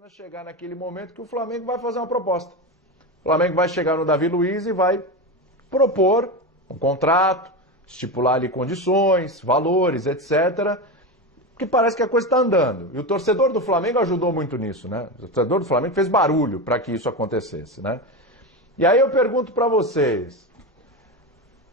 começando a chegar naquele momento que o Flamengo vai fazer uma proposta. O Flamengo vai chegar no Davi Luiz e vai propor um contrato, estipular ali condições, valores, etc., que parece que a coisa está andando. E o torcedor do Flamengo ajudou muito nisso, né? O torcedor do Flamengo fez barulho para que isso acontecesse, né? E aí eu pergunto para vocês,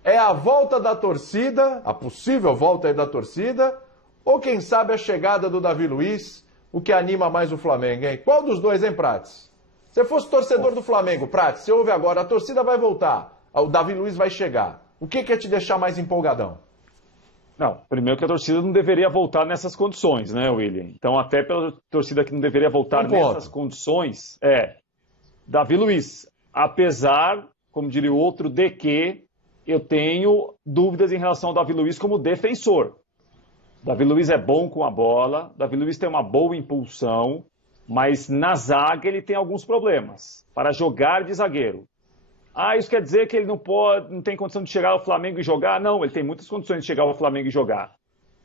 é a volta da torcida, a possível volta aí da torcida, ou quem sabe a chegada do Davi Luiz, o que anima mais o Flamengo, hein? Qual dos dois, hein, Prates? Se fosse torcedor do Flamengo, Prates, você ouve agora, a torcida vai voltar, o Davi Luiz vai chegar. O que ia te deixar mais empolgadão? Não, primeiro que a torcida não deveria voltar nessas condições, né, William? Então, até pela torcida que não deveria voltar nessas condições, Davi Luiz, apesar, como diria o outro, de que eu tenho dúvidas em relação ao Davi Luiz como defensor. Davi Luiz é bom com a bola, Davi Luiz tem uma boa impulsão, mas na zaga ele tem alguns problemas para jogar de zagueiro. Isso quer dizer que ele não tem condição de chegar ao Flamengo e jogar? Não, ele tem muitas condições de chegar ao Flamengo e jogar.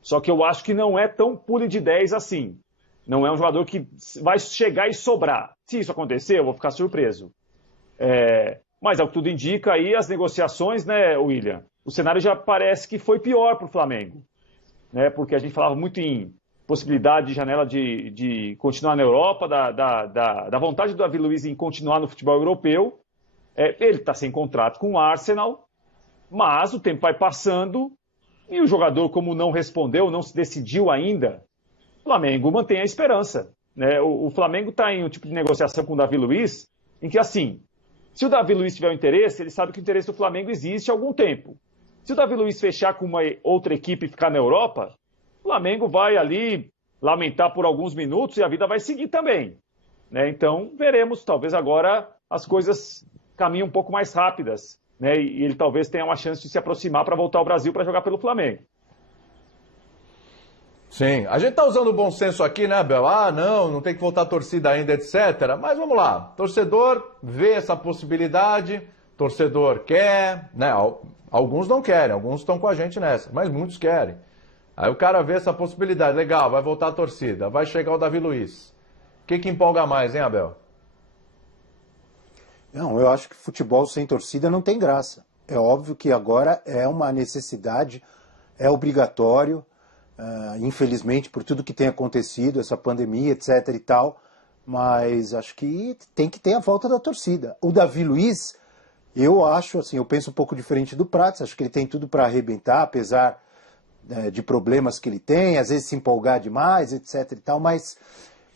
Só que eu acho que não é tão pule de 10 assim. Não é um jogador que vai chegar e sobrar. Se isso acontecer, eu vou ficar surpreso. Mas, ao que tudo indica, aí as negociações, né, William? O cenário já parece que foi pior para o Flamengo. Né, porque a gente falava muito em possibilidade de janela de continuar na Europa, da vontade do Davi Luiz em continuar no futebol europeu. Ele está sem contrato com o Arsenal, mas o tempo vai passando e o jogador, como não respondeu, não se decidiu ainda, o Flamengo mantém a esperança. Né? O Flamengo está em um tipo de negociação com o Davi Luiz, em que, assim, se o Davi Luiz tiver um interesse, ele sabe que o interesse do Flamengo existe há algum tempo. Se o Davi Luiz fechar com uma outra equipe e ficar na Europa, o Flamengo vai ali lamentar por alguns minutos e a vida vai seguir também. Né? Então, veremos, talvez agora as coisas caminham um pouco mais rápidas, né? E ele talvez tenha uma chance de se aproximar para voltar ao Brasil para jogar pelo Flamengo. Sim, a gente está usando o bom senso aqui, né, Abel? Não tem que voltar a torcida ainda, etc. Mas vamos lá, torcedor vê essa possibilidade, torcedor quer, né? Alguns não querem, alguns estão com a gente nessa, mas muitos querem. Aí o cara vê essa possibilidade, legal, vai voltar a torcida, vai chegar o Davi Luiz. O que empolga mais, hein, Abel? Não, eu acho que futebol sem torcida não tem graça. É óbvio que agora é uma necessidade, é obrigatório, infelizmente, por tudo que tem acontecido, essa pandemia, etc e tal, mas acho que tem que ter a volta da torcida. O Davi Luiz, eu acho, assim, eu penso um pouco diferente do Prates, acho que ele tem tudo para arrebentar, apesar de problemas que ele tem, às vezes se empolgar demais, etc e tal, mas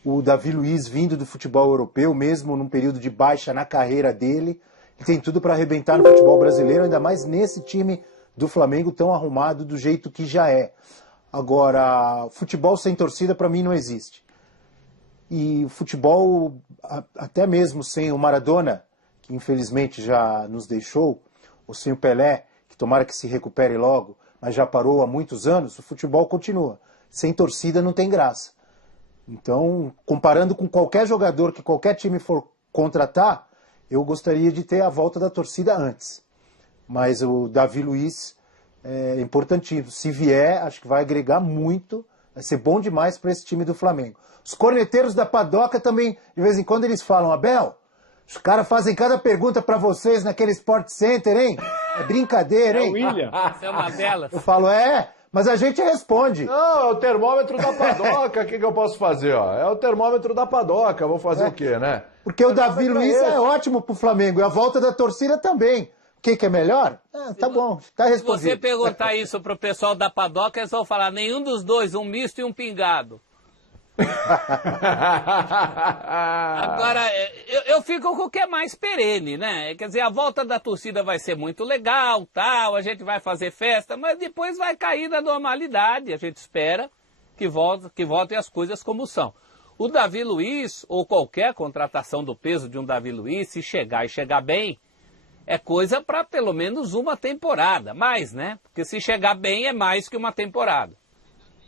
o Davi Luiz vindo do futebol europeu, mesmo num período de baixa na carreira dele, ele tem tudo para arrebentar no futebol brasileiro, ainda mais nesse time do Flamengo tão arrumado do jeito que já é. Agora, futebol sem torcida para mim não existe. E o futebol, até mesmo sem o Maradona, que infelizmente já nos deixou, ou sem o Pelé, que tomara que se recupere logo, mas já parou há muitos anos, o futebol continua. Sem torcida não tem graça. Então, comparando com qualquer jogador que qualquer time for contratar, eu gostaria de ter a volta da torcida antes. Mas o Davi Luiz é importantíssimo. Se vier, acho que vai agregar muito, vai ser bom demais para esse time do Flamengo. Os corneteiros da Padoca também, de vez em quando, eles falam, Abel, os caras fazem cada pergunta para vocês naquele Sport Center, hein? É brincadeira, hein? William. Isso é uma delas. Eu falo, mas a gente responde. Não, é o termômetro da Padoca, o que eu posso fazer? Ó? É o termômetro da Padoca, vou fazer o quê, né? Porque o Davi Luiz é ótimo pro Flamengo, e a volta da torcida também. O que é melhor? Tá bom, tá respondido. Se você perguntar isso pro pessoal da Padoca, eles vão falar, nenhum dos dois, um misto e um pingado. Agora, eu fico com o que é mais perene, né? Quer dizer, a volta da torcida vai ser muito legal, tal, a gente vai fazer festa, mas depois vai cair na normalidade. A gente espera que voltem as coisas como são. O Davi Luiz, ou qualquer contratação do peso de um Davi Luiz, se chegar e chegar bem, é coisa para pelo menos uma temporada, mais, né? Porque se chegar bem é mais que uma temporada.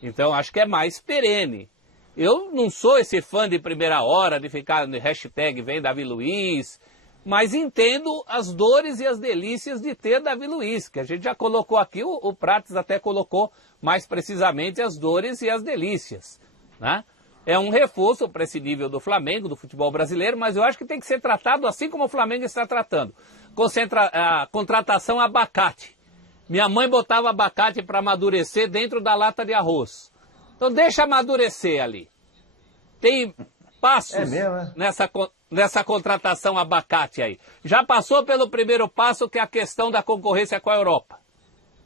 Então, acho que é mais perene. Eu não sou esse fã de primeira hora, de ficar no hashtag vem Davi Luiz, mas entendo as dores e as delícias de ter Davi Luiz, que a gente já colocou aqui, o Prates até colocou mais precisamente as dores e as delícias, né? é um reforço para esse nível do Flamengo, do futebol brasileiro, mas eu acho que tem que ser tratado assim como o Flamengo está tratando. A contratação abacate. Minha mãe botava abacate para amadurecer dentro da lata de arroz. Então deixa amadurecer ali. Tem passos nessa contratação abacate aí. Já passou pelo primeiro passo, que é a questão da concorrência com a Europa,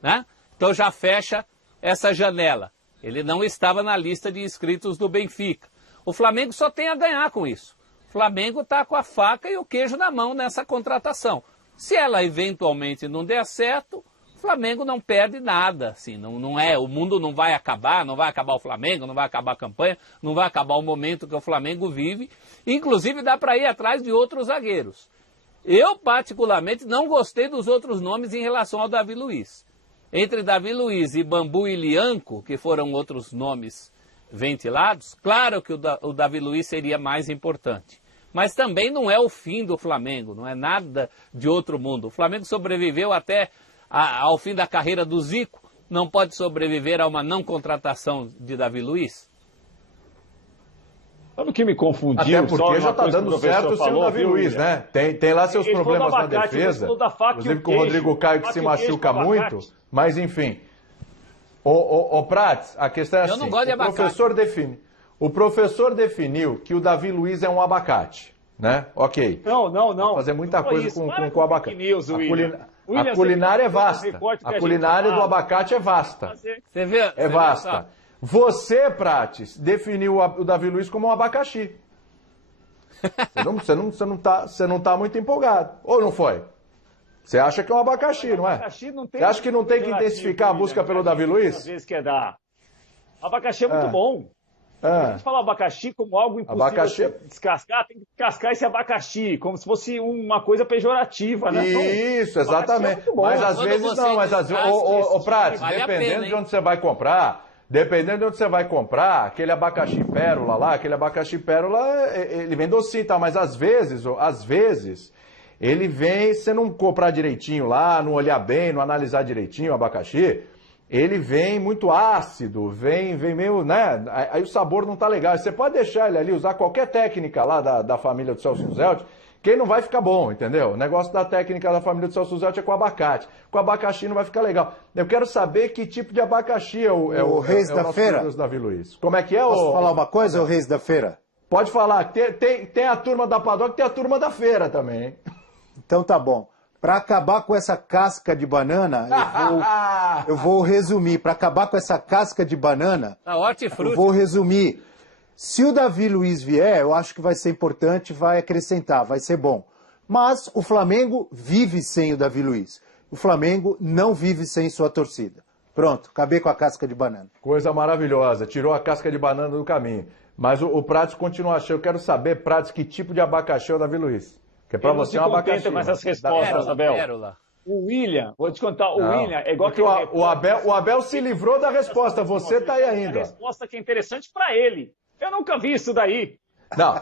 né? Então já fecha essa janela. Ele não estava na lista de inscritos do Benfica. O Flamengo só tem a ganhar com isso. O Flamengo está com a faca e o queijo na mão nessa contratação. Se ela eventualmente não der certo, o Flamengo não perde nada. Assim, o mundo não vai acabar o Flamengo, não vai acabar a campanha, não vai acabar o momento que o Flamengo vive. Inclusive dá para ir atrás de outros zagueiros. Eu, particularmente, não gostei dos outros nomes em relação ao Davi Luiz. Entre Davi Luiz e Bambu e Lianco, que foram outros nomes ventilados, claro que o Davi Luiz seria mais importante. Mas também não é o fim do Flamengo, não é nada de outro mundo. O Flamengo sobreviveu até ao fim da carreira do Zico, não pode sobreviver a uma não contratação de Davi Luiz? Sabe o que me confundiu? Até porque já está dando certo sem o Davi Luiz, né? Tem lá seus problemas na defesa, inclusive com o Rodrigo Caio que se machuca muito, mas enfim. O Prats, a questão é assim, o professor definiu que o Davi Luiz é um abacate, né? Ok. Não. Vai fazer muita coisa com o abacate. A culinária é vasta. A culinária do abacate é vasta. Você vê? É vasta. Você, Prates, definiu o Davi Luiz como um abacaxi. Você não tá muito empolgado. Ou não foi? Você acha que é um abacaxi, não é? Você acha que não tem que intensificar a busca pelo Davi Luiz? Às vezes quer dar. Abacaxi é muito bom. A gente fala abacaxi como algo impossível de descascar, tem que descascar esse abacaxi, como se fosse uma coisa pejorativa, né? Isso, exatamente. Mas às vezes não, ô Prates, dependendo de onde você vai comprar, aquele abacaxi pérola lá, ele vem docinho e tal, mas às vezes, ele vem, se não comprar direitinho lá, não olhar bem, não analisar direitinho o abacaxi, ele vem muito ácido, vem meio, né, aí o sabor não tá legal. Você pode deixar ele ali, usar qualquer técnica lá da família do Celso Zelt, que ele não vai ficar bom, entendeu? O negócio da técnica da família do Celso Zelt é com abacate. Com abacaxi não vai ficar legal. Eu quero saber que tipo de abacaxi é o Reis da Feira. Davi Luiz. Como é que é? Posso falar uma coisa, o Reis da Feira? Pode falar. Tem a turma da Padoca, tem a turma da feira também, hein? Então tá bom. Para acabar com essa casca de banana, eu vou resumir. Para acabar com essa casca de banana, eu vou resumir. Se o Davi Luiz vier, eu acho que vai ser importante, vai acrescentar, vai ser bom. Mas o Flamengo vive sem o Davi Luiz. O Flamengo não vive sem sua torcida. Pronto, acabei com a casca de banana. Coisa maravilhosa, tirou a casca de banana do caminho. Mas o Prates continua achando. Eu quero saber, Prates, que tipo de abacaxi é o Davi Luiz. Que é pra você um abacaxi. Com essas respostas, Abel. O William, vou te contar, William é igual que o Abel se livrou da resposta, você tá aí ainda. A resposta que é interessante para ele. Eu nunca vi isso daí. Não.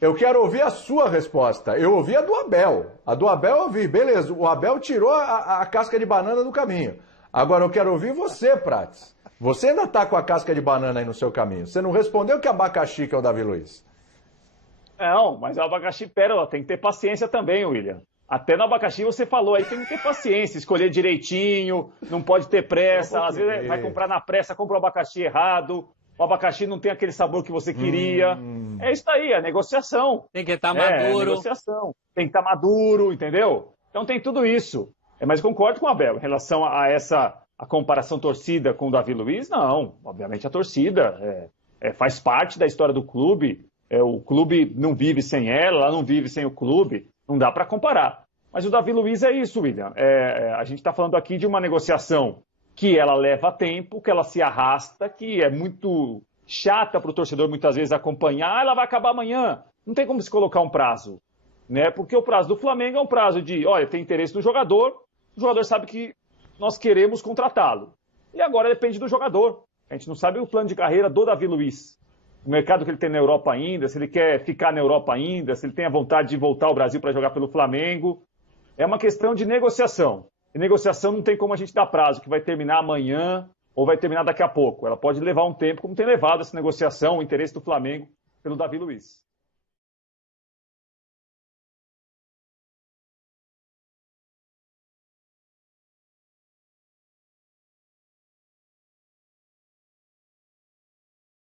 Eu quero ouvir a sua resposta. Eu ouvi a do Abel. A do Abel eu ouvi. Beleza, o Abel tirou a casca de banana do caminho. Agora eu quero ouvir você, Prates. Você ainda tá com a casca de banana aí no seu caminho. Você não respondeu que abacaxi que é o Davi Luiz. Não, mas o abacaxi pérola tem que ter paciência também, William. Até no abacaxi você falou aí, tem que ter paciência, escolher direitinho, não pode ter pressa. Às vezes vai comprar na pressa, compra o abacaxi errado. O abacaxi não tem aquele sabor que você queria. É isso aí, é negociação. Tem que estar maduro. É negociação. Tem que estar maduro, entendeu? Então tem tudo isso. Mas concordo com o Abel. Em relação a a comparação torcida com o Davi Luiz, não. Obviamente a torcida faz parte da história do clube. O clube não vive sem ela não vive sem o clube. Não dá para comparar. Mas o Davi Luiz é isso, William. A gente está falando aqui de uma negociação que ela leva tempo, que ela se arrasta, que é muito chata para o torcedor muitas vezes acompanhar, ela vai acabar amanhã. Não tem como se colocar um prazo, né? Porque o prazo do Flamengo é um prazo de, olha, tem interesse no jogador, o jogador sabe que nós queremos contratá-lo. E agora depende do jogador. A gente não sabe o plano de carreira do Davi Luiz. O mercado que ele tem na Europa ainda, se ele quer ficar na Europa ainda, se ele tem a vontade de voltar ao Brasil para jogar pelo Flamengo. É uma questão de negociação. E negociação não tem como a gente dar prazo, que vai terminar amanhã, ou vai terminar daqui a pouco. Ela pode levar um tempo, como tem levado essa negociação, o interesse do Flamengo pelo Davi Luiz.